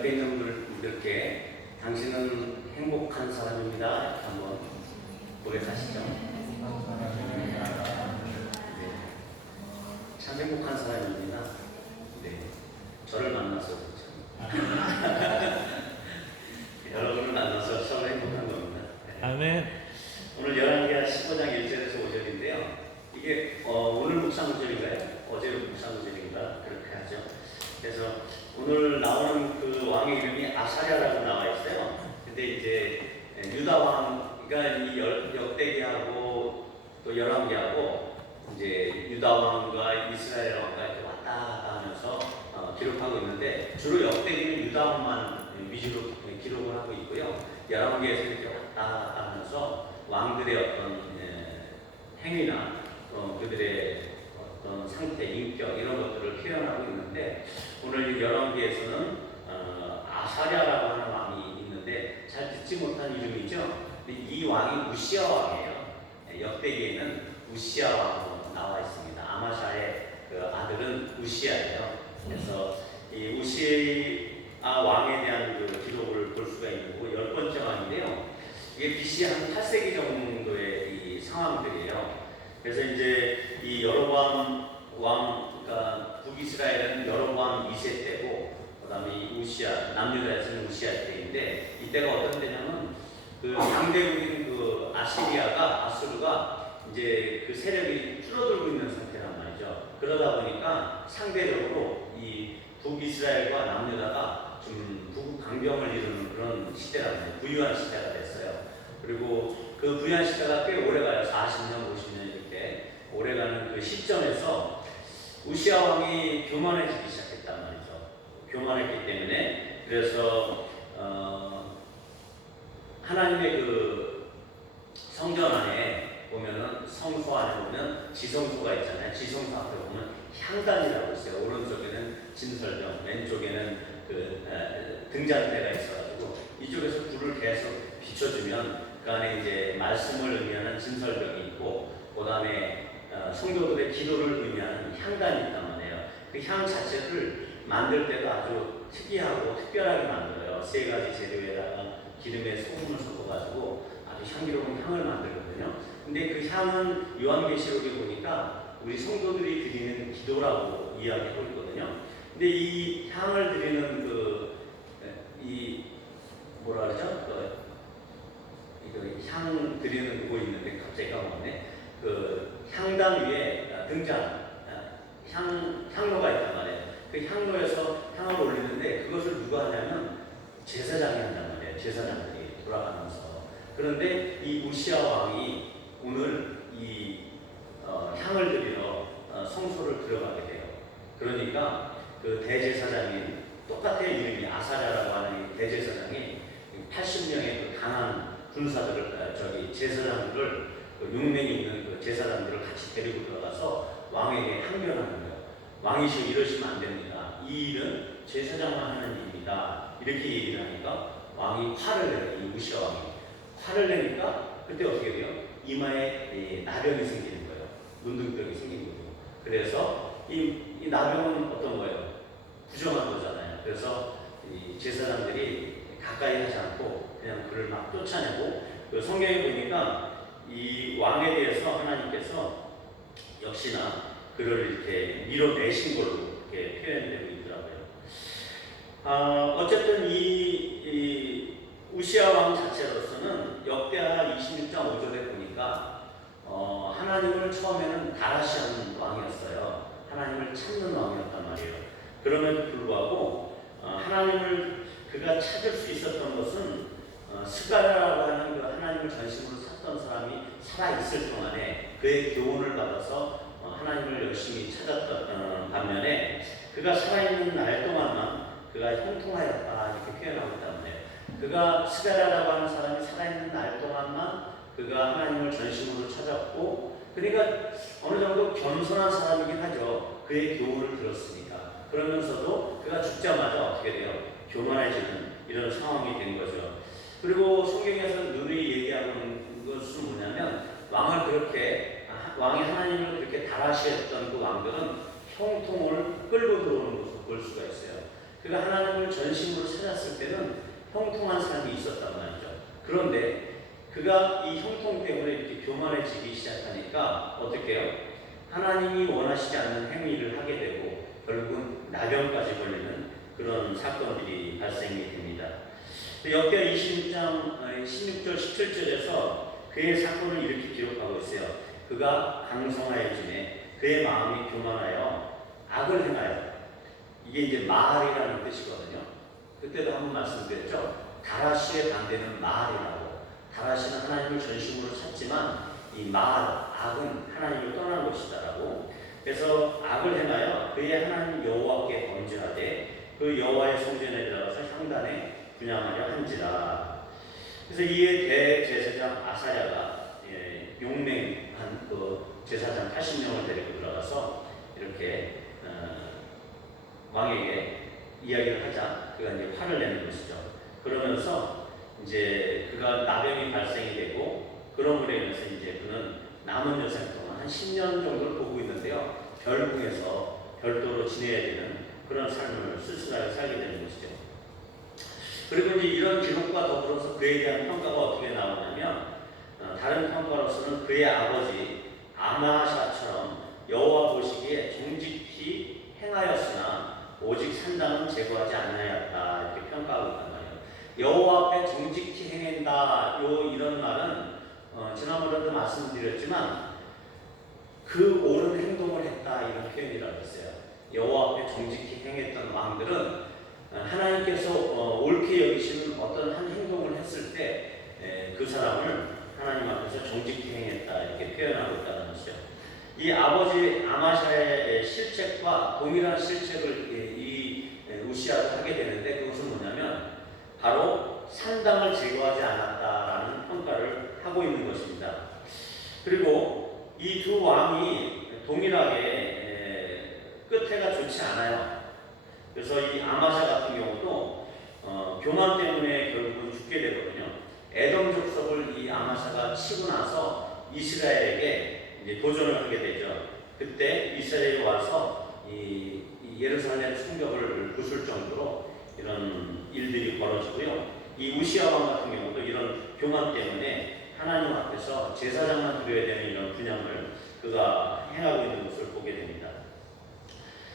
옆에 있는 분들께 당신은 행복한 사람입니다. 한번 고백하시죠. 네. 참 행복한 사람입니다. 네. 저를 만나서 그렇죠. 여러분을 만나서 참 행복한 겁니다. 네. 아멘. 오늘 열왕기하 15장 1절에서 5절인데요. 이게 오늘 묵상 구절인가요? 어제 묵상 구절인가? 그렇게 하죠. 그래서 오늘 나오는 그 왕의 이름이 아사랴라고 나와 있어요. 근데 이제 유다 왕가 이 역대기하고 또 열왕기하고 이제 유다 왕과 이스라엘 왕과 이렇게 왔다 갔다 하면서 기록하고 있는데 주로 역대기는 유다 왕만 위주로 기록을 하고 있고요. 열왕기에서 이렇게 왔다 갔다 하면서 왕들의 어떤 행위나 그들의 어떤 상태, 인격 이런 것들을 표현하고 있는데 오늘 이 열왕기에서는 아사랴라고 하는 왕이 있는데 잘 듣지 못한 이름이죠. 이 왕이 우시아 왕이에요. 역대기에는 우시아 왕으로 나와 있습니다. 아마샤의 그 아들은 우시아예요. 그래서 이 우시아 왕에 대한 그 기록을 볼 수가 있는 거고 10번째 왕인데요. 이게 BC 한 8세기 정도의 이 상황들이에요. 그래서 이제 이 여로보암 왕, 그러니까 북이스라엘은 여로보암 2세 때고, 그다음에 이 우시아, 남유다에서는 우시아 때인데 이때가 어떤 때냐면 그 강대국인 그 아수르가 이제 그 세력이 줄어들고 있는 상태란 말이죠. 그러다 보니까 상대적으로 이 북이스라엘과 남유다가 좀 부국 강병을 이루는 그런 시대라는 거예요. 부유한 시대가 됐어요. 그리고 그 부유한 시대가 꽤 오래가요. 40년, 50년 이렇게 오래가는 그 시점에서 우시아 왕이 교만해지기 시작했단 말이죠. 교만했기 때문에 그래서 하나님의 그 성전 안에 보면은 성소 안에 보면 지성소가 있잖아요. 지성소 앞에 보면 향단이라고 있어요. 오른쪽에는 진설병, 왼쪽에는 그 등잔대가 있어가지고 이쪽에서 불을 계속 비춰주면 그 안에 이제 말씀을 의미하는 진설병이 있고, 그 다음에 성도들의 기도를 의미하는 향단이 있단 말이에요. 그 향 자체를 만들 때도 아주 특이하고 특별하게 만들어요. 3가지 재료에다가 기름에 소금을 섞어가지고 아주 향기로운 향을 만들거든요. 근데 그 향은 요한계시록에 보니까 우리 성도들이 드리는 기도라고 이야기하고 있거든요. 근데 이 향을 드리는 이 뭐라 그러죠? 향 드리는 곳이 있는데 갑자기 까먹었네. 그 향단 위에 향로가 있단 말이에요. 그 향로에서 향을 올리는데 그것을 누가 하냐면 제사장이 한단 말이에요. 제사장들이 돌아가면서. 그런데 이 우시아 왕이 오늘 이 향을 드리러 성소를 들어가게 돼요. 그러니까 그 대제사장인 똑같은 이름이 아사랴라고 하는 대제사장이 80명의 그 강한 군사들을 제사장들을 용맹이 있는 그 제사장들을 같이 데리고 들어가서 왕에게 항변하는 거예요. 왕이시여 이러시면 안 됩니다. 이 일은 제사장만 하는 일입니다. 이렇게 얘기를 하니까 왕이 화를 내요. 이 우시아 왕이 화를 내니까 그때 어떻게 돼요? 이마에 나병이 생기는 거예요. 문둥병이 생긴 거죠. 그래서 이 나병은 어떤 거예요? 부정한 거잖아요. 그래서 이 제사장들이 가까이 하지 않고 그냥 그를 막 쫓아내고, 그 성경에 보니까 이 왕에 대해서 하나님께서 역시나 그를 이렇게 밀어내신 걸로 이렇게 표현되고 있더라고요. 어쨌든 이 우시아 왕 자체로서는 역대하 26장 5절에 보니까 하나님을 처음에는 다라시하는 왕이었어요. 하나님을 찾는 왕이었단 말이에요. 그럼에도 불구하고 하나님을 그가 찾을 수 있었던 것은 스가랴라고 하는 그 하나님을 전심으로 찾던 사람이 살아있을 동안에 그의 교훈을 받아서 하나님을 열심히 찾았던 반면에 그가 살아있는 날 동안만 그가 형통하였다 이렇게 표현하고 있단 말이에요. 그가 스가랴라고 하는 사람이 살아있는 날 동안만 그가 하나님을 전심으로 찾았고, 그러니까 어느 정도 겸손한 사람이긴 하죠. 그의 교훈을 들었으니까. 그러면서도 그가 죽자마자 어떻게 돼요? 교만해지는 이런 상황이 된 거죠. 그리고 성경에서 누누이 얘기하고 있는 것은 뭐냐면 왕이 하나님을 그렇게 다라시했던 그 왕들은 형통을 끌고 들어오는 것을 볼 수가 있어요. 그가 하나님을 전심으로 찾았을 형통한 삶이 있었단 말이죠. 그런데 그가 이 형통 때문에 이렇게 교만해지기 시작하니까 어떻게 해요? 하나님이 원하시지 않는 행위를 하게 되고 결국은 나병까지 걸리는 그런 사건들이 발생이 됩니다. 역대 26장 16절 17절에서 그의 사건을 이렇게 기록하고 있어요. 그가 강성하여지매 그의 마음이 교만하여 악을 행하여. 이게 이제 마알이라는 뜻이거든요. 그때도 한번 말씀드렸죠. 다라시의 반대는 마알이라고. 다라시는 하나님을 전심으로 찾지만 이 마알, 악은 하나님을 떠난 것이다라고. 그래서 악을 행하여 그의 하나님 여호와께 범죄하되 그 여호와의 성전에 들어가서 향단에 분향하려 한지라. 그래서 이에 대제사장 아사랴가 용맹한 그 제사장 80명을 데리고 들어가서 이렇게 왕에게 이야기를 하자 그가 이제 화를 내는 것이죠. 그러면서 이제 그가 나병이 발생이 되고 그럼으로 인해서 이제 그는 남은 여생 동안 한 10년 정도를 보고 있는데요. 별궁에서 별도로 지내야 되는 그런 삶을 쓸쓸하게 살게 되는 것이죠. 그리고 이제 이런 기록과 더불어서 그에 대한 평가가 어떻게 나오냐면 다른 평가로서는 그의 아버지 아마샤처럼 여호와 보시기에 정직히 행하였으나 오직 산당은 제거하지 않았다 이렇게 평가하고 있단 말이에요. 여호와 앞에 정직히 행한다 이런 말은 지난번에도 말씀드렸지만 그 옳은 행동을 했다 이런 표현이라고 했어요. 여호와 앞에 정직히 행했던 왕들은 하나님께서 옳게 여기시는 어떤 한 행동을 했을 때 그 사람을 하나님 앞에서 정직히 행했다 이렇게 표현하고 있다는 것이죠. 이 아버지 아마샤의 실책과 동일한 실책을 이 우시아가 하게 되는데 그것은 뭐냐면 바로 산당을 제거하지 않았다라는 평가를 하고 있는 것입니다. 그리고 이 두 왕이 동일하게 끝에가 좋지 않아요. 그래서 이 아마샤 같은 경우도 교만 때문에 결국은 죽게 되거든요. 에돔 족속을 이 아마샤가 치고 나서 이스라엘에게 이제 도전을 하게 되죠. 그때 이스라엘에 와서 이 예루살렘 충격을 부술 정도로 이런 일들이 벌어지고요. 이 우시아 왕 같은 경우도 이런 교만 때문에 하나님 앞에서 제사장만 드려야 되는 이런 분향을 그가 행하고 있는 것을 보게 됩니다.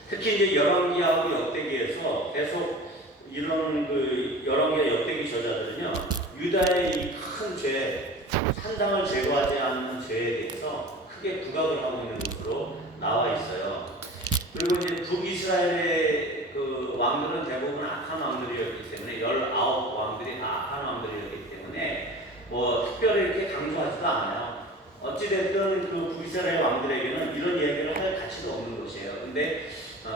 특히 이제 열왕기하고 역대기에서 계속 이런 그 열왕기와 역대기 저자들은요, 유다의 이 큰 죄, 산당을 제거하지 않는 죄에 대해서 크게 부각을 하고 있는 것으로 나와 있어요. 그리고 이제 북이스라엘의 그 왕들은 대부분 악한 왕들이었기 때문에 19왕들이 다 악한 왕들이었기 때문에 뭐 특별히 이렇게 강조하지도 않아요. 어찌됐든 그 북이스라엘 왕들에게는 이런 얘기를 할 가치도 없는 것이에요. 근데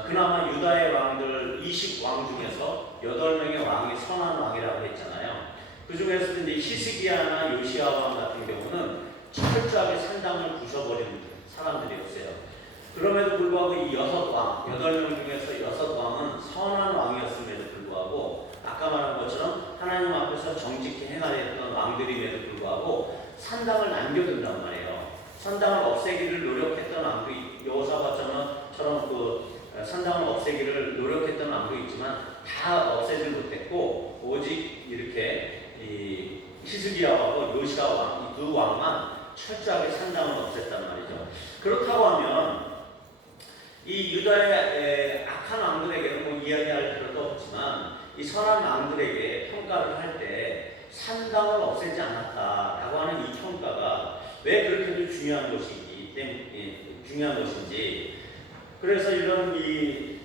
그나마 유다의 왕들 20왕 중에서 8명의 왕이 선한 왕이라고 했잖아요. 그 중에서도 이제 히스기야나 요시야 왕 같은 경우는 철저하게 산당을 부숴버린 사람들이었어요. 그럼에도 불구하고 이 8명 중에서 6왕은 선한 왕이었음에도 불구하고 아까 말한 것처럼 하나님 앞에서 정직히 행하려 했던 왕들임에도 불구하고 산당을 남겨둔단 말이에요. 산당을 없애기를 노력했던 왕도 여호사밧처럼 그 산당을 없애기를 노력했던 왕도 있지만 다 없애지 못했고 오직 이렇게 이 히스기야하고 요시야 왕 이 두 왕만 철저하게 산당을 없앴단 말이죠. 그렇다고 하면 이 유다의 악한 왕들에게는 뭐 이야기할 필요도 없지만 이 선한 왕들에게 평가를 할 때 산당을 없애지 않았다라고 하는 이 평가가 왜 그렇게도 중요한 것인지 그래서 이런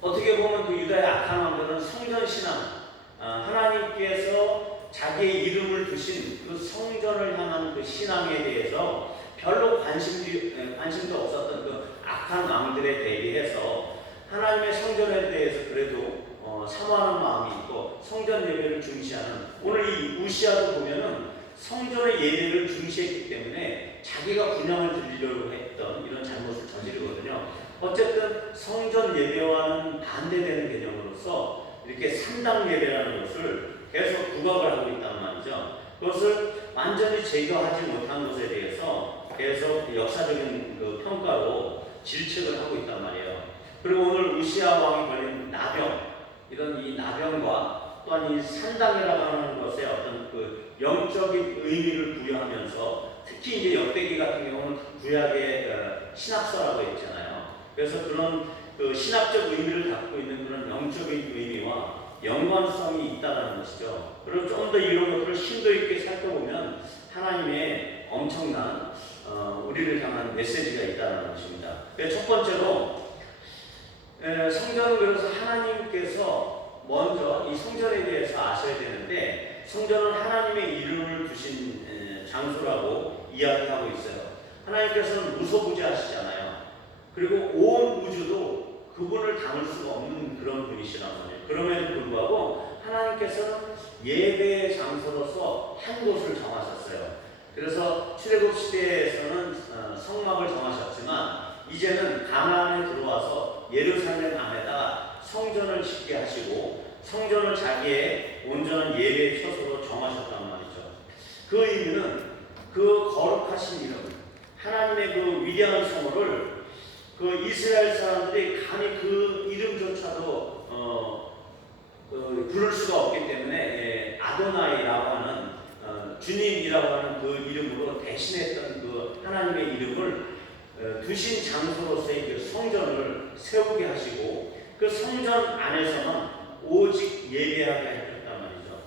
어떻게 보면 그 유다의 악한 왕들은 성전 신앙 하나님께서 자기의 이름을 두신 그 성전을 향한 그 신앙에 대해서 별로 관심도 없었던 그 악한 왕들에 대비해서 하나님의 성전에 대해서 그래도 사모하는 마음이 있고 성전 예배를 중시하는 오늘 이 우시아도 보면은 성전의 예배를 중시했기 때문에 자기가 분향을 드리려고 했던 이런 잘못을 저지르거든요. 어쨌든 성전 예배와는 반대되는 개념으로서 이렇게 산당 예배라는 것을 계속 부각을 하고 있단 말이죠. 그것을 완전히 제거하지 못한 것에 대해서 계속 역사적인 그 평가로 질책을 하고 있단 말이에요. 그리고 오늘 우시아 왕이 걸린 나병, 이런 이 나병과 또한 이 산당이라고 하는 것에 어떤 그 영적인 의미를 부여하면서 특히 이제 역대기 같은 경우는 구약의 신학서라고 했잖아요. 그래서 그런 그 신학적 의미를 갖고 있는 그런 영적인 의미와 연관성이 있다는 것이죠. 그리고 좀 더 이런 것들을 심도 있게 살펴보면 하나님의 엄청난 우리를 향한 메시지가 있다는 것입니다. 첫 번째로 성전은 그래서 하나님께서 먼저 이 성전에 대해서 아셔야 되는데 성전은 하나님의 이름을 두신 장소라고 이야기하고 있어요. 하나님께서는 무소부재하시잖아요. 그리고 온 우주도 그분을 담을 수가 없는 그런 분이시란 말이에요. 그럼에도 불구하고 하나님께서는 예배의 장소로서 한 곳을 정하셨어요. 그래서 출애굽 시대에서는 성막을 정하셨지만 이제는 가나안에 들어와서 예루살렘 안에다가 성전을 짓게 하시고 성전을 자기의 온전한 예배의 처소로 정하셨단 말이죠. 그 의미는 그 거룩하신 이름, 하나님의 그 위대한 성호를 그 이스라엘 사람들이 감히 그 이름조차도 부를 수가 없기 때문에 아도나이라고 하는 주님이라고 하는 그 이름으로 대신했던 그 하나님의 이름을 두신 장소로서의 그 성전을 세우게 하시고 그 성전 안에서는 오직 예배하게 하셨단 말이죠.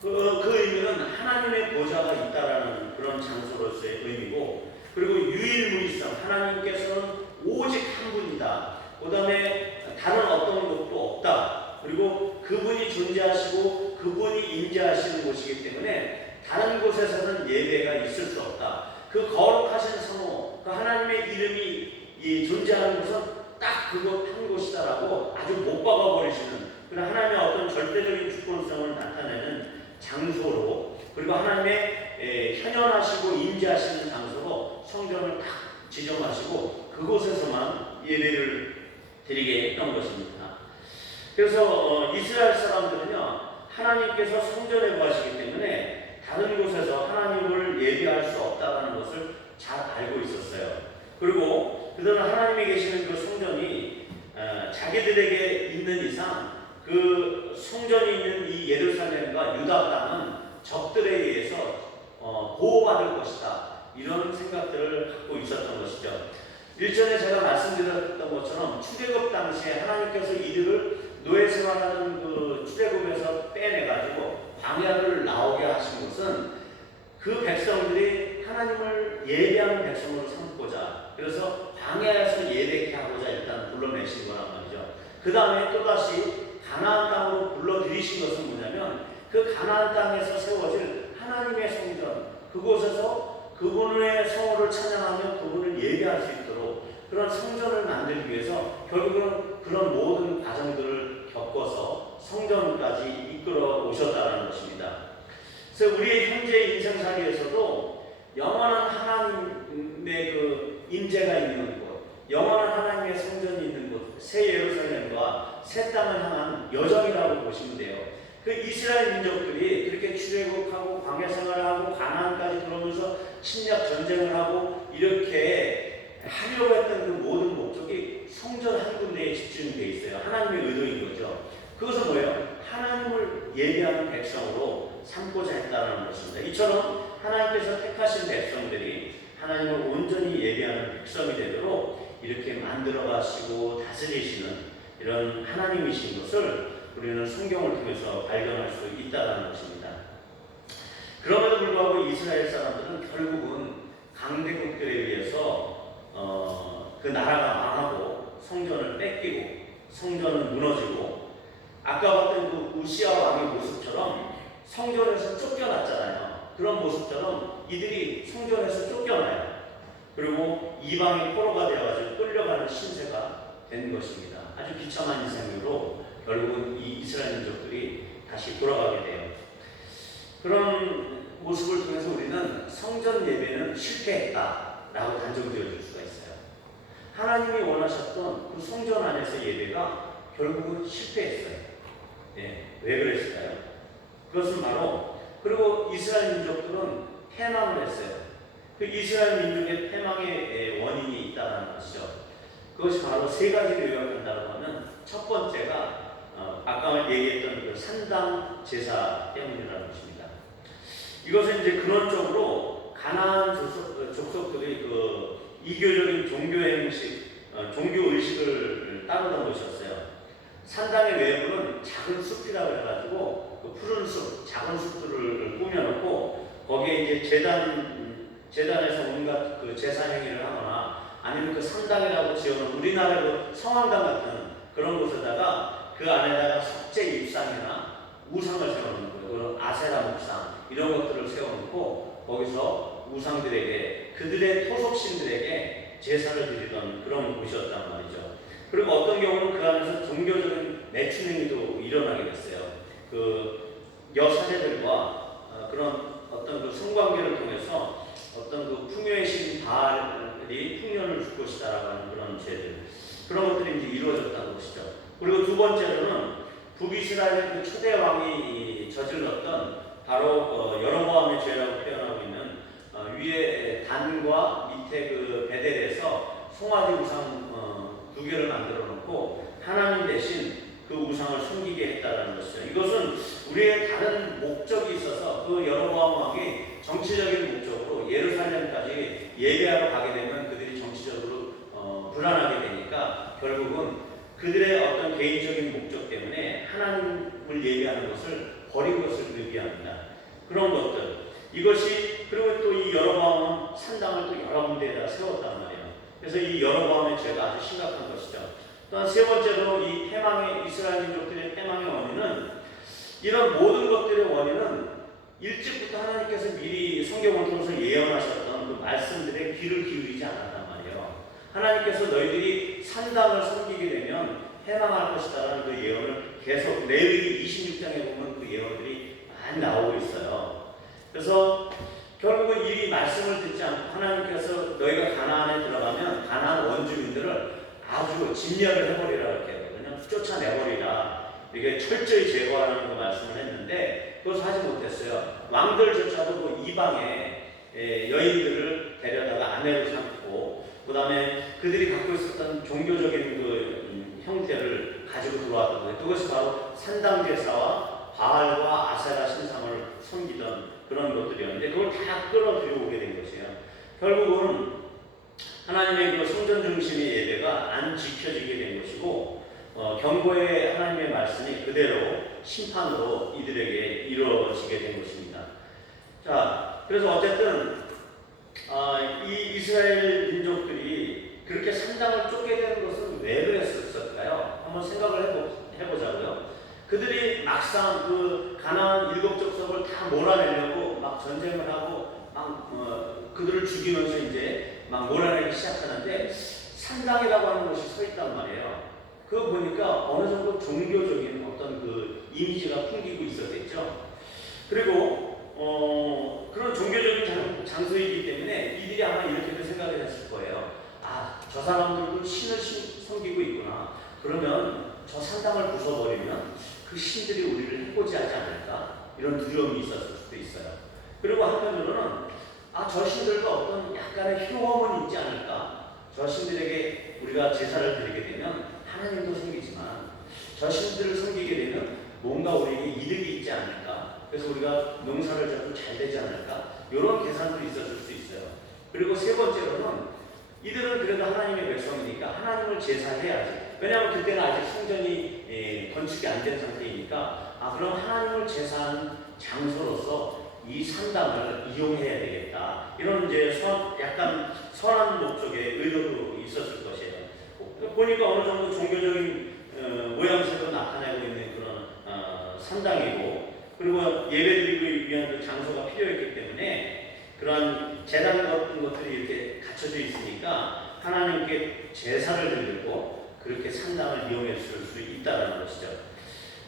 그 의미는 하나님의 보좌가 있다라는 그런 장소로서의 의미고 그리고 유일무이성 하나님께서는 오직 한 분이다. 그 다음에 다른 어떤 것도 없다. 그리고 그분이 존재하시고 그분이 임재하시는 곳이기 때문에 다른 곳에서는 예배가 있을 수 없다. 그 거룩하신 성호, 그 하나님의 이름이 존재하는 곳은 딱 그곳 한 곳이다라고 아주 못 박아버리시는 그런 하나님의 어떤 절대적인 주권성을 나타내는 장소로 그리고 하나님의 현현하시고 임재하시는 장소로 성전을 딱 지정하시고 그곳에서만 예배를 드리게 했던 것입니다. 그래서 이스라엘 사람들은요 하나님께서 성전에 거하시기 때문에 다른 곳에서 하나님을 예배할 수 없다는 것을 잘 알고 있었어요. 그리고 그들은 하나님이 계시는 그 성전이 자기들에게 있는 이상 그 성전이 있는 이 예루살렘과 유다 땅은 적들에 의해서 보호받을 것이다. 이런 생각들을 갖고 있었던 것이죠. 일전에 제가 말씀드렸던 것처럼 출애굽 당시에 하나님께서 이들을 노예 생활하는 그 출애굽에서 빼내가지고 광야를 나오게 하신 것은 그 백성들이 하나님을 예배하는 백성으로 삼고자 그래서 광야에서 예배케 하고자 일단 불러내신 거란 말이죠. 그 다음에 또다시 가나안 땅으로 불러들이신 것은 뭐냐면 그 가나안 땅에서 세워질 하나님의 성전 그곳에서 그분의 성호를 찬양하며 그분을 예배할 수 있도록 그런 성전을 만들기 위해서 결국은 그런 모든 과정들을 겪어서 성전까지 이끌어 오셨다는 것입니다. 그래서 우리의 현재 인생살이에서도 영원한 하나님의 그 임재가 있는 곳, 영원한 하나님의 성전이 있는 곳, 새 예루살렘과 새 땅을 향한 여정이라고 보시면 돼요. 그 이스라엘 민족들이 그렇게 출애굽하고 광야 생활을 하고 가나안까지 들어오면서 침략 전쟁을 하고 이렇게 하려고 했던 그 모든 목적이 성전 한 군데에 집중되어 있어요. 하나님의 의도인 거죠. 그것은 뭐예요? 하나님을 예배하는 백성으로 삼고자 했다는 것입니다. 이처럼 하나님께서 택하신 백성들이 하나님을 온전히 예배하는 백성이 되도록 이렇게 만들어 가시고 다스리시는 이런 하나님이신 것을 우리는 성경을 통해서 발견할 수 있다는 것입니다. 그럼에도 불구하고 이스라엘 사람들은 결국은 강대국들에 의해서 그 나라가 망하고 성전을 뺏기고 성전은 무너지고 아까 봤던 그 우시아 왕의 모습처럼 성전에서 쫓겨났잖아요. 그런 모습처럼 이들이 성전에서 쫓겨나요. 그리고 이방의 포로가 되어가지고 끌려가는 신세가 된 것입니다. 아주 비참한 인생으로 결국은 이 이스라엘 민족들이 다시 돌아가게 돼요. 그런 모습을 통해서 우리는 성전 예배는 실패했다라고 단정지어 줄 수가 있어요. 하나님이 원하셨던 그 성전 안에서 예배가 결국은 실패했어요. 왜 그랬을까요? 그것은 바로 그리고 이스라엘 민족들은 패망을 했어요. 그 이스라엘 민족의 패망의 원인이 있다는 것이죠. 그것이 바로 세 가지를 요약한다고 하면 첫 번째가 아까 아까 얘기했던 그 산당 제사 때문이라는 것입니다. 이것은 이제 근원적으로 가나안 족속들이 그 이교적인 종교 행식, 종교 의식을 따르던 것이었어요. 산당의 외부는 작은 숲이라고 해가지고 그 푸른 숲, 작은 숲들을 꾸며놓고 거기에 이제 재단에서 온갖 그 제사 행위를 하거나 아니면 그 산당이라고 지어놓은 우리나라의 그 성황당 같은 그런 곳에다가 그 안에다가 석재 입상이나 우상을 세워놓는 거예요. 그런 아세라 목상 이런 것들을 세워놓고 거기서 우상들에게 그들의 토속신들에게 제사를 드리던 그런 곳이었단 말이죠. 그리고 어떤 경우는 그 안에서 종교적인 매춘행위도 일어나게 됐어요. 그 여사제들과 그런 어떤 그 성관계를 통해서 어떤 그 풍요의 신 바알이 풍년을 줄 것이다라고 하는 그런 죄들, 그런 것들이 이제 이루어졌다는 것이죠. 그리고 두 번째로는 북이스라엘의 그 초대 왕이 저질렀던 바로 여로보암의 죄라고 표현하고 있는 위에 단과 밑에 그 베델에서 송아지 우상 두 개를 만들어 놓고 하나님 대신 그 우상을 섬기게 했다는 것이죠. 이것은 우리의 다른 목적이 있어서 그 여로보암 왕이 정치적인 목적으로 예루살렘까지 예배하러 가게 되면 그들이 정치적으로 불안하게 되니까 결국은 그들의 어떤 개인적인 목적 때문에 하나님을 예배하는 것을 버린 것을 의미합니다. 그런 것들. 이것이 그리고 또 이 여로보암은 산당을 또 여러 군데에다 세웠단 말이에요. 그래서 이 여로보암의 죄가 아주 심각한 것이죠. 또한 세 번째로 이 패망의 이스라엘 민족들의 패망의 원인은 이런 모든 것들의 원인은 일찍부터 하나님께서 미리 성경을 통해서 예언하셨던 그 말씀들에 귀를 기울이지 않았단 말이에요. 하나님께서 너희들이 산당을 섬기게 되면 패망할 것이다라는 그 예언을 계속 레위기 26장에 보면 그 예언들이 많이 나오고 있어요. 그래서 결국은 이 말씀을 듣지 않고 하나님께서 너희가 가나안에 들어가면 가나안 원주민들을 아주 진멸을 해버리라 이렇게 하거든요. 쫓아내버리라. 이게 철저히 제거하라는 그 말씀을 했는데 그것을 하지 못했어요. 왕들조차도 그 이방의 여인들을 데려다가 아내로 삼고 그 다음에 그들이 갖고 있었던 종교적인 그 형태를 가지고 들어왔던 거예요. 그것이 바로 산당제사와 바알과 아세라 신상을 섬기던 그런 것들이었는데 그걸 다 끌어들여 오게 된 것이에요. 결국은 하나님의 그 성전 중심의 예배가 안 지켜지게 된 것이고 경고의 하나님의 말씀이 그대로 심판으로 이들에게 이루어지게 된 것입니다. 자, 그래서 어쨌든 이 이스라엘 민족들이 그렇게 산당을 쫓게 되는 것은 왜 그랬을까요? 한번 생각을 해보자고요. 그들이 막상 그 가나안 일곱 족속을 다 몰아내려고 막 전쟁을 하고 막 그들을 죽이면서 이제 막 몰아내기 시작하는데 산당이라고 하는 것이 서 있단 말이에요. 그거 보니까 어느 정도 종교적인 어떤 그 이미지가 풍기고 있었겠죠. 그리고 그런 종교적인 장소이기 때문에 이들이 아마 이렇게도 생각을 했을 거예요. 아, 저 사람들도 신을 섬기고 있구나. 그러면 저 산당을 부숴버리면 그 신들이 우리를 해코지하지 않을까? 이런 두려움이 있었을 수도 있어요. 그리고 한편으로는 저 신들도 어떤 약간의 효험은 있지 않을까? 저 신들에게 우리가 제사를 드리게 되면 하나님도 섬기지만 저 신들을 섬기게 되면 뭔가 우리에게 이득이 있지 않을까? 그래서 우리가 농사를 져도 잘 되지 않을까? 이런 계산도 있었을 수 있어요. 그리고 세 번째로는 이들은 그래도 하나님의 백성이니까 하나님을 제사해야지. 왜냐하면 그때는 아직 성전이 건축이 안 된 상태이니까 그럼 하나님을 제사하는 장소로서 이 산당을 이용해야 되겠다. 이런 이제 약간 선한 목적의 의도도 있었을 것이에요. 보니까 어느 정도 종교적인 모양새도 나타내고 있는 그런 산당이고 그리고 예배드리기 위한 그 장소가 필요했기 때문에 그런 제단 같은 것들이 이렇게 갖춰져 있으니까 하나님께 제사를 드리고 그렇게 산당을 이용해 줄 수 있다는 것이죠.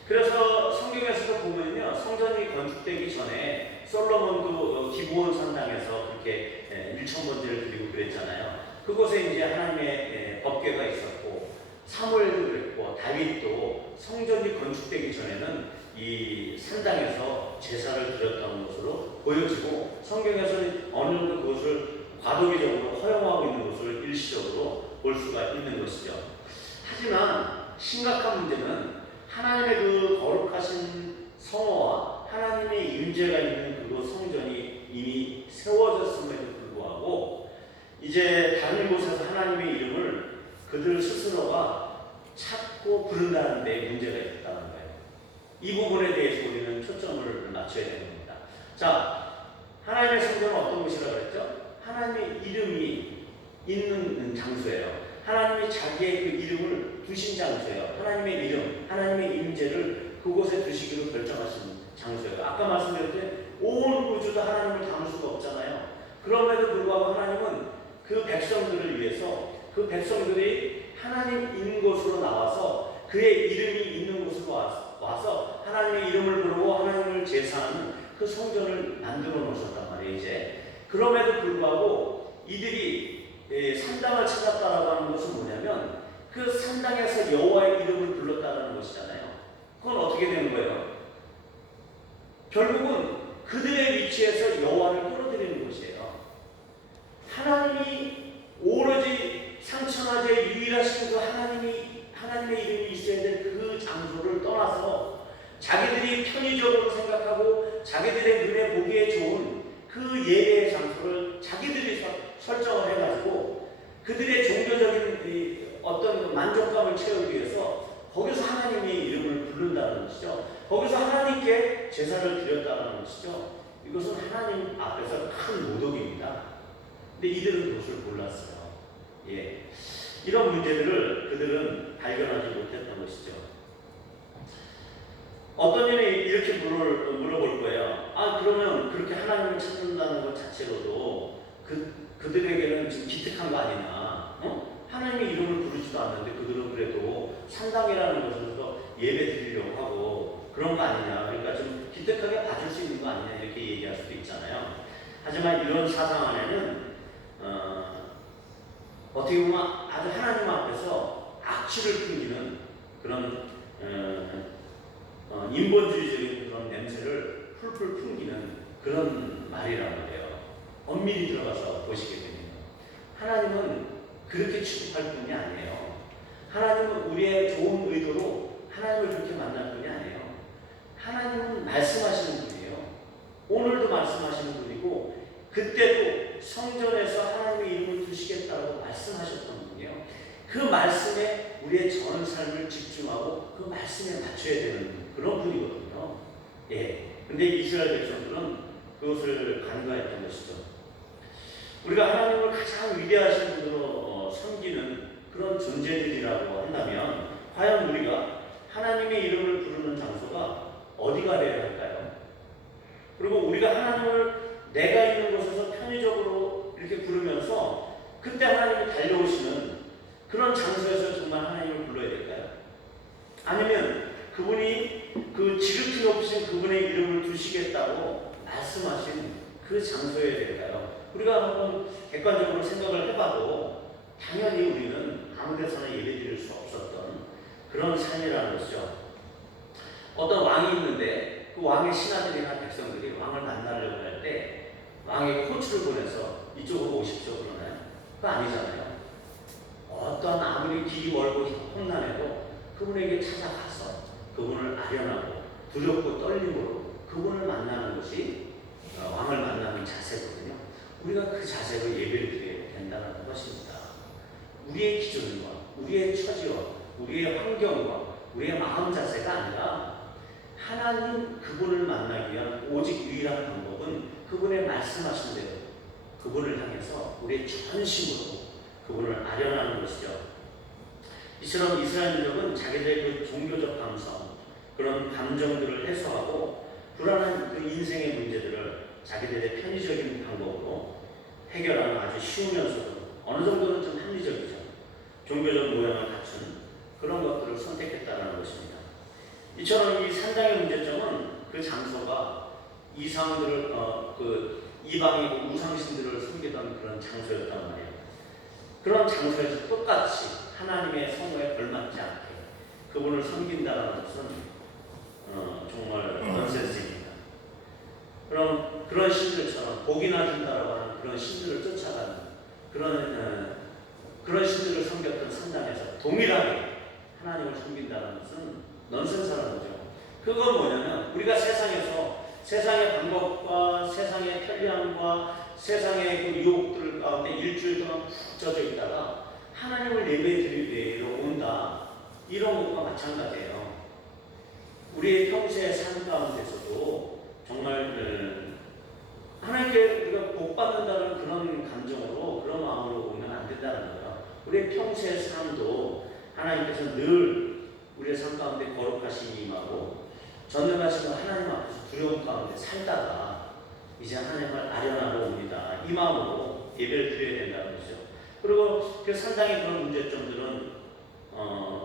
그래서 성경에서도 보면요, 성전이 건축되기 전에 솔로몬도 기브온 산당에서 그렇게 1,000번제를 드리고 그랬잖아요. 그곳에 이제 하나님의 법궤가 있었고 사무엘도 그랬고 다윗도 성전이 건축되기 전에는 이 산당에서 제사를 드렸다는 것으로 보여지고 성경에서는 어느 정도 그것을 과도기적으로 허용하고 있는 것을 일시적으로 볼 수가 있는 것이죠. 하지만 심각한 문제는 하나님의 그 거룩하신 성호와 하나님의 임재가 있는 그곳 성전이 이미 세워졌음에도 불구하고 이제 다른 곳에서 하나님의 이름을 그들 스스로가 찾고 부른다는 데 문제가 있다는 거예요. 이 부분에 대해서 우리는 초점을 맞춰야 되는 겁니다. 자, 하나님의 성전은 어떤 곳이라고 그랬죠? 하나님의 이름이 있는 장소예요. 하나님이 자기의 그 이름을 두신 장소예요. 하나님의 이름, 하나님의 임재를 그곳에 두시기로 결정하신 장소예요. 아까 말씀드렸듯이 온 우주도 하나님을 담을 수가 없잖아요. 그럼에도 불구하고 하나님은 그 백성들을 위해서 그 백성들이 하나님 있는 곳으로 나와서 그의 이름이 있는 곳으로 와서 하나님의 이름을 부르고 하나님을 제사하는 그 성전을 만들어 놓으셨단 말이에요. 이제 그럼에도 불구하고 이들이 산당을 찾았다라고 하는 것은 뭐냐면 그 산당에서 여호와의 이름을 불렀다는 것이잖아요. 그건 어떻게 되는 거예요? 결국은 그들의 위치에서 여호와를 끌어들이는 것이에요. 하나님이 오로지 상천하제 유일하신 그 하나님의 이름이 있어야 될 그 장소를 떠나서 자기들이 편의적으로 생각하고 자기들의 눈에 보기에 좋은 그 예배의 장소를 자기들이 설정을 해가지고 그들의 종교적인 어떤 만족감을 채우기 위해서 거기서 하나님의 이름을 부른다는 것이죠. 거기서 하나님께 제사를 드렸다는 것이죠. 이것은 하나님 앞에서 큰 모독입니다. 근데 이들은 그것을 몰랐어요. 예. 이런 문제들을 그들은 발견하지 못했던 것이죠. 어떤 일이 이렇게 물어볼 거예요. 아, 그러면 그렇게 하나님을 찾는다는 것 자체로도 그들에게는 지금 기특한 거 아니냐? 하나님의 이름을 부르지도 않는데 그들은 그래도 산당이라는 곳에서 예배 드리려고 하고 그런 거 아니냐? 그러니까 좀 기특하게 봐줄 수 있는 거 아니냐? 이렇게 얘기할 수도 있잖아요. 하지만 이런 사상 안에는 어떻게 보면 아주 하나님 앞에서 악취를 풍기는 그런 인본주의적인 그런 냄새를 풀풀 풍기는 그런 말이라고 해요. 엄밀히 들어가서 보시게 됩니다. 하나님은 그렇게 취급할 분이 아니에요. 하나님은 우리의 좋은 의도로 하나님을 그렇게 만날 분이 아니에요. 하나님은 말씀하시는 분이에요. 오늘도 말씀하시는 분이고 그때도 성전에서 하나님의 이름을 두시겠다고 말씀하셨던 분이에요. 그 말씀에 우리의 전 삶을 집중하고 그 말씀에 맞춰야 되는 그런 분이거든요. 예. 근데 이스라엘 백성들은 그것을 간과했던 것이죠. 우리가 하나님을 가장 위대하신 분으로 섬기는 그런 존재들이라고 한다면 과연 우리가 하나님의 이름을 부르는 장소가 어디가 되어야 할까요? 그리고 우리가 하나님을 내가 있는 곳에서 편의적으로 이렇게 부르면서 그때 하나님이 달려오시는 그런 장소에서 정말 하나님을 불러야 될까요? 아니면 그분이 그 지극히 높으신 그분의 이름을 두시겠다고 말씀하신 그 장소여야 될까요? 우리가 한번 객관적으로 생각을 해봐도 당연히 우리는 아무 데서나 예배드릴 수 없었던 그런 삶이라는 것이죠. 어떤 왕이 있는데 그 왕의 신하들이나 백성들이 왕을 만나려고 할 때 왕의 코치를 보내서 이쪽으로 오십시오 그러나요? 그거 아니잖아요. 어떤 아무리 길이 멀고 험난해도 그분에게 찾아가서 그분을 아련하고 두렵고 떨림으로 그분을 만나는 것이 왕을 만나는 자세거든요. 우리가 그 자세로 예배를 드려야 된다는 것입니다. 우리의 기준과 우리의 처지와 우리의 환경과 우리의 마음 자세가 아니라 하나님 그분을 만나기 위한 오직 유일한 방법은 그분의 말씀하신 대로 그분을 향해서 우리의 전심으로 그분을 아련하는 것이죠. 이처럼 이스라엘 민족은 자기들의 그 종교적 감성, 그런 감정들을 해소하고 불안한 그 인생의 문제들을 자기들의 편의적인 방법으로 해결하는 아주 쉬우면서도 어느 정도는 좀 합리적이죠. 종교적 모양을 갖춘 그런 것들을 선택했다는 것입니다. 이처럼 이 산당의 문제점은 그 장소가 이상들을 그 이방이고 우상신들을 섬기던 그런 장소였단 말이에요. 그런 장소에서 똑같이 하나님의 성호에 걸맞지 않게 그분을 섬긴다는 것은 정말 넌센스입니다. 그럼 그런 신들처럼 복이나 준다라고 하는 그런 신들을 쫓아가는 그런 신들을 섬겼던 산당에서 동일하게 하나님을 섬긴다는 것은 넌센스라는 거죠. 그건 뭐냐면 우리가 세상에서 세상의 방법과 세상의 편리함과 세상의 그 유혹들 가운데 일주일 동안 푹 젖어 있다가 하나님을 예배드리러 온다. 이런 것과 마찬가지예요. 우리의 평소의 삶 가운데서도 정말 하나님께 우리가 복 받는다는 그런 감정으로 그런 마음으로 오면 안 된다는 거예요. 우리의 평소의 삶도 하나님께서 늘 우리의 삶 가운데 거룩하심이 임하고 전능하신 하나님 앞에서 두려움 가운데 살다가 이제 하나님을 아련하러 옵니다. 이 마음으로 예배를 드려야 된다는 거죠. 그리고 그 상당히 그런 문제점들은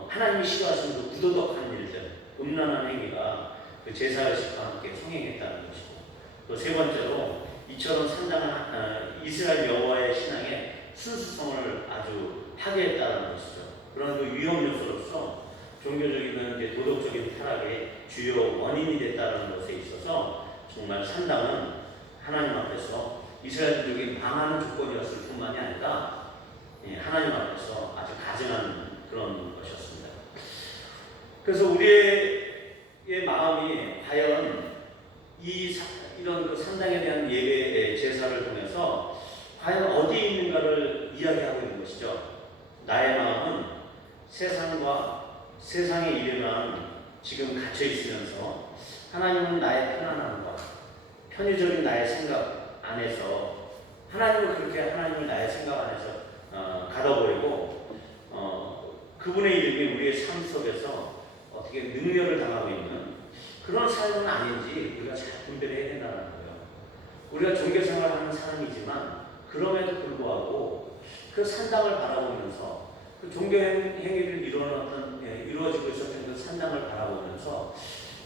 하나님이 싫어하시는 그 부도덕한 일들, 음란한 행위가 그 제사의식과 함께 성행했다는 것이고, 또 세 번째로 이처럼 상당한 이스라엘 여호와의 신앙의 순수성을 아주 파괴했다는 것이죠. 그런 그 위험 요소로서 종교적인 도덕적인 타락의 주요 원인이 됐다는 것에 있어서 정말 산당은 하나님 앞에서 이스라엘족이 망하는 조건이었을 뿐만이 아니라 하나님 앞에서 아주 가증한 그런 것이었습니다. 그래서 우리의 마음이 과연 이런 그 산당에 대한 예배 제사를 통해서 과연 어디에 있는가를 이야기하고 있는 것이죠. 나의 마음은 세상과 세상의 일에만 지금 갇혀 있으면서 하나님은 나의 편안함과 편의적인 나의 생각 안에서 하나님을 나의 생각 안에서 가둬버리고 그분의 이름이 우리의 삶 속에서 어떻게 능력을 당하고 있는 그런 삶은 아닌지 우리가 잘 분별해야 된다는 거예요. 우리가 종교생활을 하는 사람이지만 그럼에도 불구하고 그 산당을 바라보면서 그 종교 행위를 이루어지고 있었던 그 산당을 바라보면서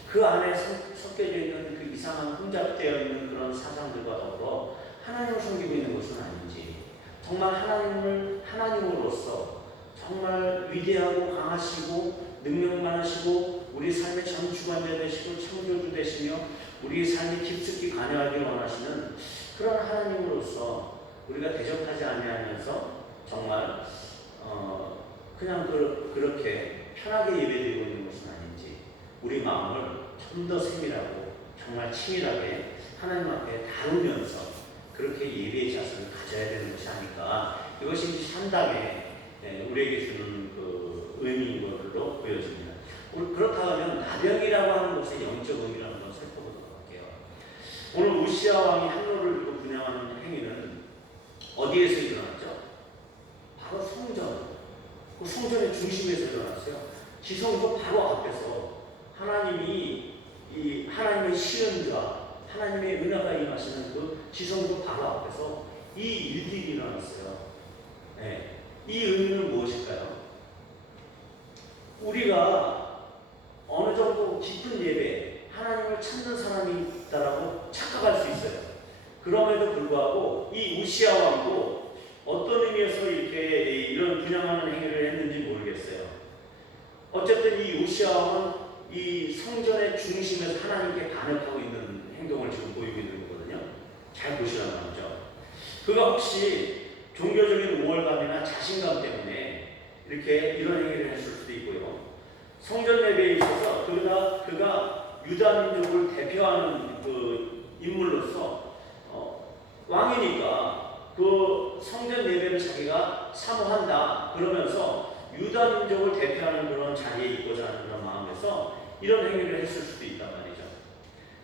그 안에 섞여져 있는 그 이상한 혼잡되어 있는 그런 사상들과 더불어 하나님을 섬기고 있는 것은 아닌지, 정말 하나님으로서 정말 위대하고 강하시고 능력 많으시고 우리 삶의 전 주관자 되시고 창조주 되시며 우리 삶이 깊숙이 관여하길 원하시는 그런 하나님으로서 우리가 대적하지 아니하면서 정말 그냥 그렇게 편하게 예배드리고 있는 것은 아닌지, 우리 마음을 좀 더 세밀하고 정말 치밀하게 하나님 앞에 다루면서 그렇게 예배의 자세를 가져야 되는 것이 아닐까. 이것이 산당에 우리에게 주는 그 의미인 것으로 보여집니다. 그렇다면 나병이라고 하는 것의 영적 의미를 한번 살펴보도록 할게요. 오늘 우시야 왕이 항로를 분양하는 행위는 어디에서 일어났죠? 바로 성전. 그 성전의 중심에서 일어났어요. 지성소 바로 앞에서 하나님의 시은자, 하나님의 은혜가 임하시는 그 지성소 바로 앞에서 이 일들이 일어났어요. 네. 이 의미는 무엇일까요? 우리가 어느 정도 깊은 예배, 하나님을 찾는 사람이 있다라고 착각할 수 있어요. 그럼에도 불구하고 이 우시야 왕도 어떤 의미에서 이렇게 이런 분양하는 행위를 했는지 모르겠어요. 어쨌든 이 우시야 왕은 이 성전의 중심에서 하나님께 반역하고 있는 행동을 지금 보이고 있는 거거든요. 잘 보시란 말이죠. 그가 혹시 종교적인 우월감이나 자신감 때문에 이렇게 이런 행위를 했을 수도 있고요. 성전 예배에 있어서 그가 유다 민족을 대표하는 그 인물로서 왕이니까 그 성전 예배를 자기가 사모한다 그러면서 유다 민족을 대표하는 그런 자리에 있고자 하는 그런 마음에서 이런 행위를 했을 수도 있단 말이죠.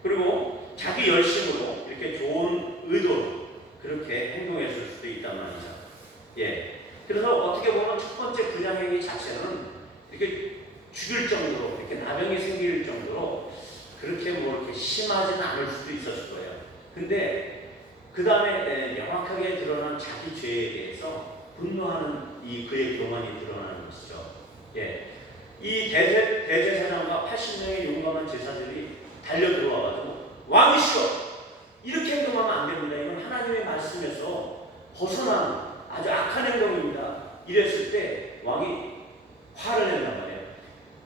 그리고 자기 열심으로 이렇게 좋은 의도로 그렇게 행동했을 수도 있단 말이죠. 예. 그래서 어떻게 보면 첫 번째 분양 행위 자체는 이렇게 죽일 정도로, 이렇게 나병이 생길 정도로 그렇게 이렇게 심하지는 않을 수도 있었을 거예요. 근데 그 다음에 명확하게 드러난 자기 죄에 대해서 분노하는 그의 교만이 드러나는 것이죠. 예. 이 대제사장과 80명의 용감한 제사들이 달려 들어와가지고 왕이시여! 이렇게 행동하면 안 됩니다. 이건 하나님의 말씀에서 벗어난 아주 악한 행동입니다. 이랬을 때 왕이 화를 낸단 말이에요.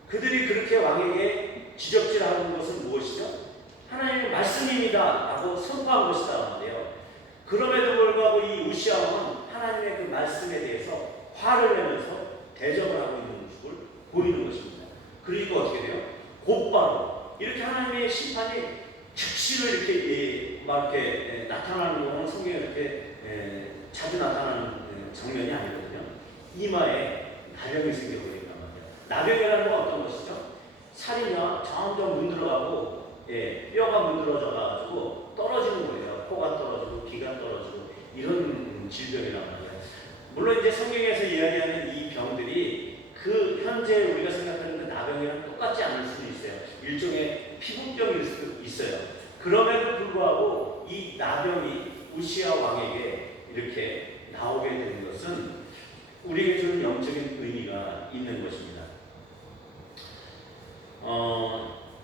그들이 그렇게 왕에게 지적질하는 것은 무엇이죠? 하나님의 말씀입니다 라고 선포한 것이다 말이에요. 그럼에도 불구하고 이 우시야 왕은 하나님의 그 말씀에 대해서 화를 내면서 대적을 하고 있는 모습을 보이는 것입니다. 그러니까 어떻게 돼요? 곧바로 이렇게 하나님의 심판이 즉시로 이렇게 막 이렇게 나타나는 거는 성경에 이렇게 자주 나타나는 장면이 아니거든요. 이마에 나병이 생겨버린단 말이에요. 나병이라는 건 어떤 것이죠? 살이나 점점 문드러가고 뼈가 문드러져가지고 떨어지는 거예요. 코가 떨어지고 귀가 떨어지고 이런 질병이란 말이에요. 물론 이제 성경에서 이야기하는 이 병들이 그 현재 우리가 생각하는 그 나병이랑 똑같지 않을 수도 있어요. 일종의 피부병일 수도 있어요. 그럼에도 불구하고 이 나병이 우시아 왕에게 이렇게 나오게 되는 것은 우리에게 주는 영적인 의미가 있는 것입니다.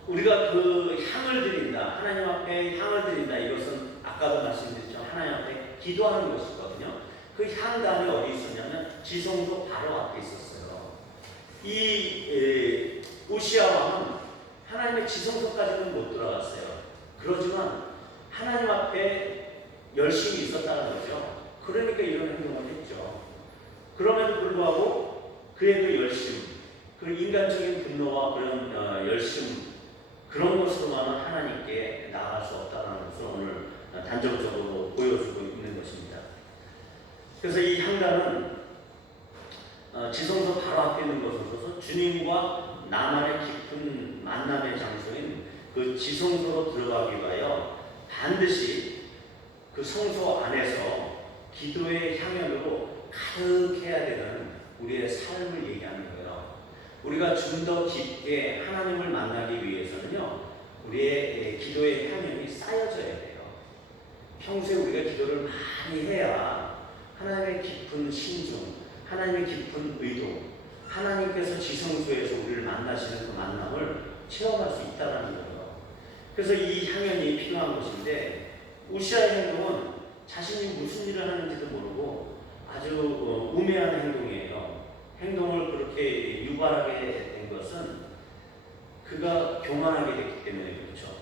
우리가 그 향을 드린다, 하나님 앞에 향을 드린다, 이것은 아까도 말씀드렸죠. 하나님 앞에 기도하는 것이거든요. 그 향단이 어디 있었냐면 지성소 바로 앞에 있었어요. 이 우시아 왕은 하나님의 지성소까지는 못 들어갔어요. 그러지만 하나님 앞에 열심히 있었다는 거죠. 그러니까 이런 행동을 했죠. 그럼에도 불구하고 그의 그 열심, 그 인간적인 분노와 그런 열심, 그런 것으로만은 하나님께 나아갈 수 없다는 것을 오늘 단정적으로 보여주고 있는 것입니다. 그래서 이 향단은 지성소 바로 앞에 있는 것으로서 주님과 나만의 깊은 만남의 장소인 그 지성소로 들어가기 위하여 반드시 그 성소 안에서 기도의 향연으로 가득해야 되는 우리의 삶을 얘기하는 거예요. 우리가 좀 더 깊게 하나님을 만나기 위해서는요, 우리의 기도의 향연이 쌓여져야 돼요. 평소에 우리가 기도를 많이 해야 하나님의 깊은 신중, 하나님의 깊은 의도, 하나님께서 지성소에서 우리를 만나시는 그 만남을 체험할 수 있다는 거예요. 그래서 이 향연이 필요한 것인데, 우시아의 행동은 자신이 무슨 일을 하는지도 모르고 아주 우매한 행동이에요. 행동을 그렇게 유발하게 된 것은 그가 교만하게 됐기 때문에 그렇죠.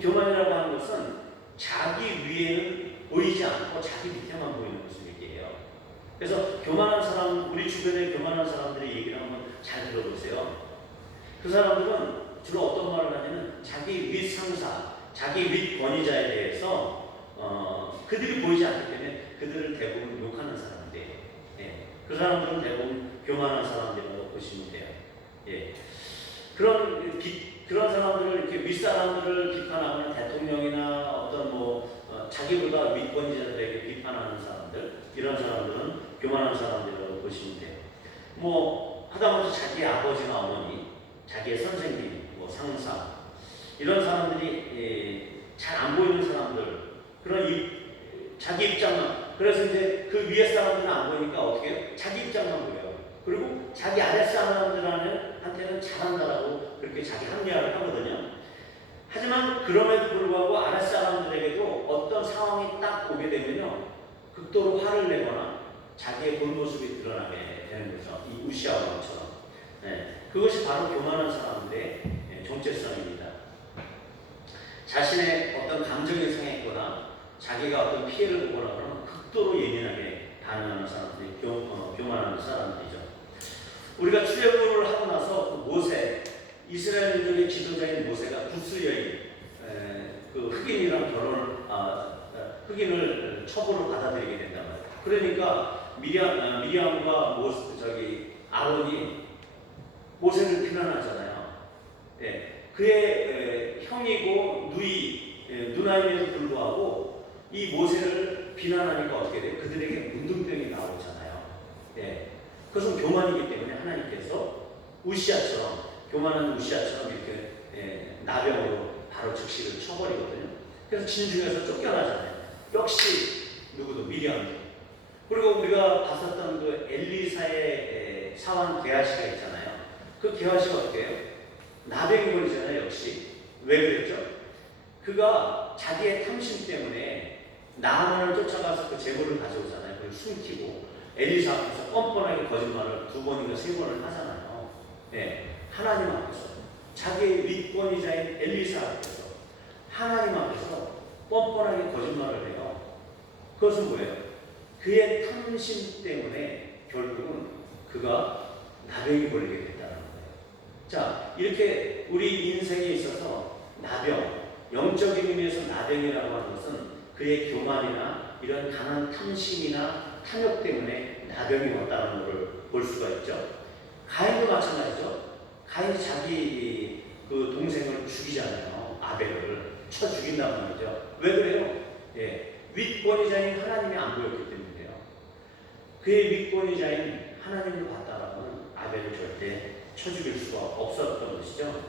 교만이라고 하는 것은 자기 위에는 보이지 않고 자기 밑에만 보이는 것을 얘기해요. 그래서 교만한 사람, 우리 주변에 교만한 사람들의 얘기를 한번 잘 들어보세요. 그 사람들은 주로 어떤 말을 하냐면 자기 윗 상사, 자기 윗 권위자에 대해서 그들이 보이지 않기 때문에 그들을 대부분 욕하는 사람들이에요. 그 사람들은 대부분 교만한 사람들이라고 보시면 돼요. 그런 사람들을 이렇게 윗사람들을 비판하거나 대통령이나 어떤 자기보다 윗권위자들에게 비판하는 사람들, 이런 사람들은 교만한 사람들이라고 보시면 돼요. 하다못해 자기의 아버지나 어머니, 자기의 선생님, 상사, 이런 사람들이 잘 안 보이는 사람들, 자기 입장만, 그래서 이제 그 위에 사람들은 안 보이니까 어떻게 해요? 자기 입장만 보여요. 그리고 자기 아래 사람들한테는 잘한다라고 그렇게 자기 합리화를 하거든요. 하지만 그럼에도 불구하고 아래 사람들에게도 어떤 상황이 딱 오게 되면요, 극도로 화를 내거나 자기의 본 모습이 드러나게 되는 거죠. 이 우시아 왕처럼. 그것이 바로 교만한 사람들의 정체성입니다. 자신의 어떤 감정이 상했거나 자기가 어떤 피해를 보거나 그러면 극도로 예민하게 반응하는 사람들이 교만한 사람들이죠. 우리가 출애굽을 하고 나서 그 모세, 이스라엘 민족의 지도자인 모세가 구스 여인, 그 흑인이랑 흑인을 첩으로 받아들이게 된단 말이에요. 그러니까 미리암과 아론이 모세를 비난하잖아요. 그의 형이고 누나임에도 불구하고 이 모세를 비난하니까 어떻게 돼요? 그들에게 문둥병이 나오잖아요. 그것은 교만이기 때문에 하나님께서 교만한 우시아처럼 이렇게 나병으로 바로 즉시를 쳐버리거든요. 그래서 진중에서 쫓겨나잖아요. 역시 누구도 미리암. 그리고 우리가 봤었던 그 엘리사의 사환 게하시가 있잖아요. 그 게하시가 어떻게 해요? 나병이 걸리잖아요. 역시. 왜 그랬죠? 그가 자기의 탐심 때문에 나하만을 쫓아가서 그 재물을 가져오잖아요. 그걸 숨기고 엘리사 앞에서 뻔뻔하게 거짓말을 2번인가 3번을 하잖아요. 하나님 앞에서, 자기의 윗권위자인 엘리사 앞에서, 하나님 앞에서 뻔뻔하게 거짓말을 해요. 그것은 뭐예요? 그의 탐심 때문에 결국은 그가 나병이 걸리게 된다. 자, 이렇게 우리 인생에 있어서 나병, 영적인 의미에서 나병이라고 하는 것은 그의 교만이나 이런 강한 탐심이나 탐욕 때문에 나병이 왔다는 것을 볼 수가 있죠. 가인도 마찬가지죠. 가인이 자기 그 동생을 죽이잖아요. 아벨을 쳐 죽인다는 말이죠. 왜 그래요? 예, 윗권위자인 하나님이 안 보였기 때문이에요. 그의 윗권위자인 하나님을 봤다라면 아벨을 절대 쳐 죽일 수가 없었던 것이죠.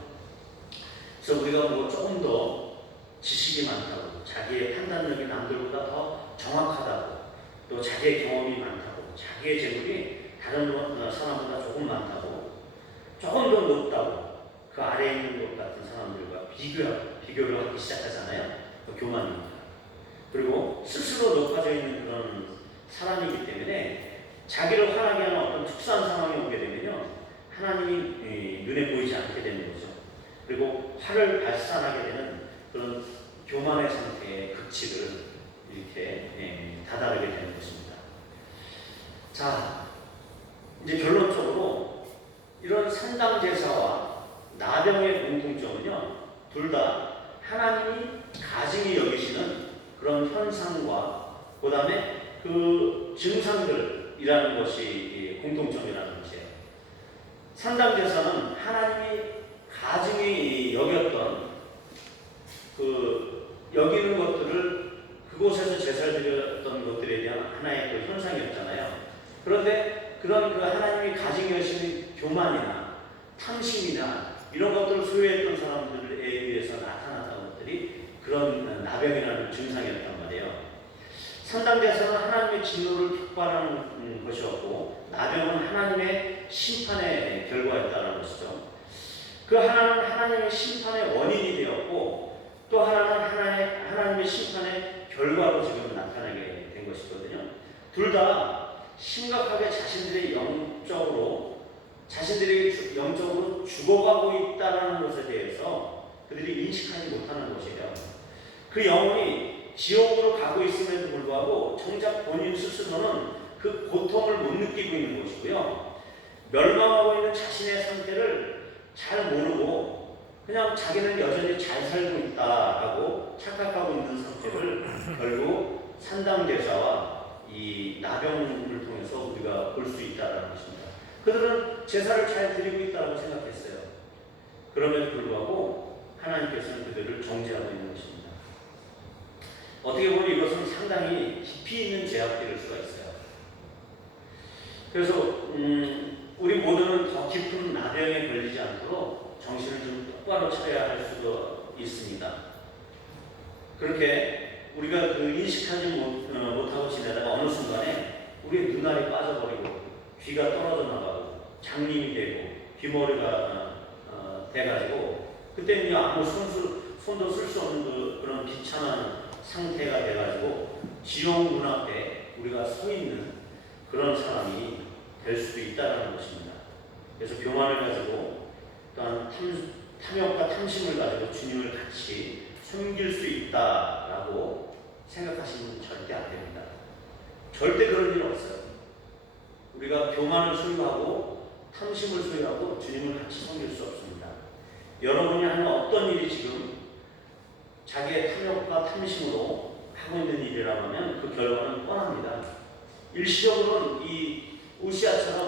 그래서 우리가 뭐 조금 더 지식이 많다고, 자기의 판단력이 남들보다 더 정확하다고, 또 자기의 경험이 많다고, 자기의 재물이 다른 사람보다 조금 많다고, 조금 더 높다고, 그 아래에 있는 것 같은 사람들과 비교를 하기 시작하잖아요. 그 교만입니다. 그리고 스스로 높아져 있는 그런 사람이기 때문에 자기를 화나게 하는 어떤 특수한 상황이 오게 되면요, 하나님이 눈에 보이지 않게 되는 거죠. 그리고 화를 발산하게 되는 그런 교만의 상태의 극치를 이렇게 다다르게 되는 것입니다. 자, 이제 결론적으로 이런 산당제사와 나병의 공통점은요, 둘 다 하나님이 가증히 여기시는 그런 현상과 그 다음에 그 증상들이라는 것이 공통점이라는 것이에요. 산당제사는 하나님이 가증히 여겼던 그 여기는 것들을 그곳에서 제사를 드렸던 것들에 대한 하나의 그 현상이었잖아요. 그런데 그런 그 하나님이 가증히 여기시는 교만이나 탐심이나 이런 것들을 소유했던 사람들에 의해서 나타났던 것들이 그런 나병이라는 증상이었단 말이에요. 산당제사는 하나님의 진노를 촉발하는 것이었고, 나병은 하나님의 심판의 결과였다는 것이죠. 그 하나는 하나님의 심판의 원인이 되었고, 또 하나는 하나님의 심판의 결과로 지금 나타나게 된 것이거든요. 둘 다 심각하게 자신들이 영적으로 죽어가고 있다는 것에 대해서 그들이 인식하지 못하는 것이에요. 그 영혼이 지옥으로 가고 있음에도 불구하고 정작 본인 스스로는 그 고통을 못 느끼고 있는 것이고요. 멸망하고 있는 자신의 상태를 잘 모르고 그냥 자기는 여전히 잘 살고 있다라고 착각하고 있는 상태를 결국 산당제사와 이 나병을 통해서 우리가 볼 수 있다는 것입니다. 그들은 제사를 잘 드리고 있다고 생각했어요. 그럼에도 불구하고 하나님께서는 그들을 정죄하고 있는 것입니다. 어떻게 보면 이것은 상당히 깊이 있는 죄악들일 수가 있어요. 그래서 우리 모두는 더 깊은 나병에 걸리지 않도록 정신을 좀 똑바로 차려야 할 수도 있습니다. 그렇게 우리가 그 인식하지 못하고 지내다가 어느 순간에 우리의 눈알이 빠져버리고 귀가 떨어져 나가고 장님이 되고 귀머리가 돼가지고 그때는 아무 손도 쓸 수 없는 그런 비참한 상태가 돼가지고 지옥 문 앞에 우리가 서 있는 그런 사람이 될 수도 있다는 것입니다. 그래서 교만을 가지고 또한 탐욕과 탐심을 가지고 주님을 같이 섬길 수 있다라고 생각하시면 절대 안 됩니다. 절대 그런 일 없어요. 우리가 교만을 소유하고 탐심을 소유하고 주님을 같이 섬길 수 없습니다. 여러분이 하는 어떤 일이 지금 자기의 탐욕과 탐심으로 하고 있는 일이라고 하면 그 결과는 뻔합니다. 일시적으로는 이 우시아처럼